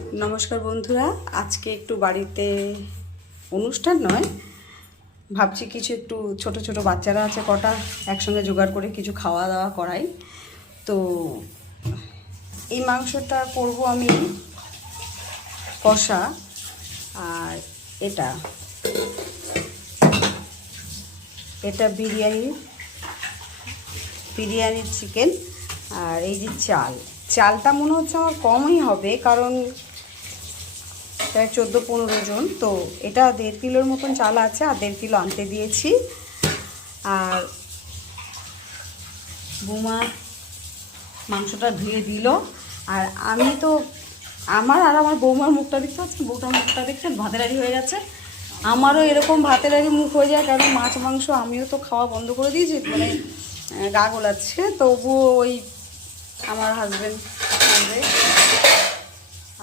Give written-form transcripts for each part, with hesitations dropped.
নমস্কার বন্ধুরা, আজকে একটু বাড়িতে অনুষ্ঠান নয়, ভাবছি কিছু একটু ছোট ছোট বাচ্চারা আছে কটা, একসঙ্গে জোগাড় করে কিছু খাওয়া দাওয়া করাই। তো এই মাংসটা করব আমি কষা। আর এটা এটা বিরিয়ানির চিকেন। আর এই যে চালটা মনে হচ্ছে আমার কমই হবে, কারণ প্রায় 14-15 জন, তো এটা 1.5 কিলোর মতন চাল আছে, আর 1.5 কিলো আনতে দিয়েছি। আর বৌমা মাংসটা ধুয়ে দিল। আর আমি তো আমার বৌমার মুখটা দেখতে পাচ্ছেন, বউটার মুখটা দেখছেন, ভাতের হাঁড়ি হয়ে গেছে। আমারও এরকম ভাতের হাঁড়ি মুখ হয়ে যায়, কারণ মাছ মাংস আমিও তো খাওয়া বন্ধ করে দিয়েছি, মানে গা গোলাচ্ছে। তবুও ওই আমার হাজব্যান্ড করবে।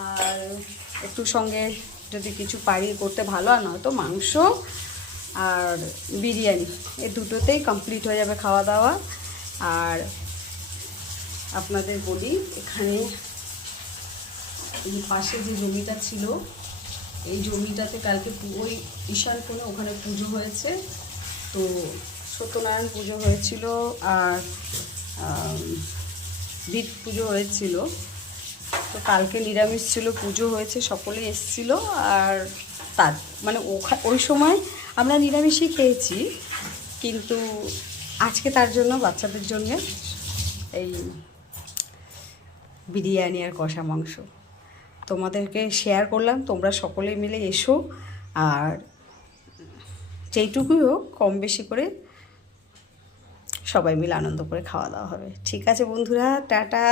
আর একটু সঙ্গে যদি কিছু পারি করতে ভালো, আর নয়তো মাংস আর বিরিয়ানি এই দুটোতেই কমপ্লিট হয়ে যাবে খাওয়া দাওয়া। আর আপনাদের বলি, এখানে এই পাশে যে জমিটা ছিল, এই জমিটাতে কালকে ওই ঈশান কোণে ওখানে পুজো হয়েছে। তো সত্যনারায়ণ পুজো হয়েছিল, আর বিট পুজো হয়েছিল। তো কালকে নিরামিষ ছিল, পুজো হয়েছে, সকলে এসেছিলো। আর তার মানে ওই সময় আমরা নিরামিষই খেয়েছি, কিন্তু আজকে তার জন্য বাচ্চাদের জন্য এই বিরিয়ানি আর কষা মাংস তোমাদেরকে শেয়ার করলাম। তোমরা সকলে মিলে এসো, আর যেইটুকুই হোক কম বেশি করে সবাই মিলে আনন্দ করে খাওয়া দাওয়া হবে। ঠিক আছে বন্ধুরা, টাটা।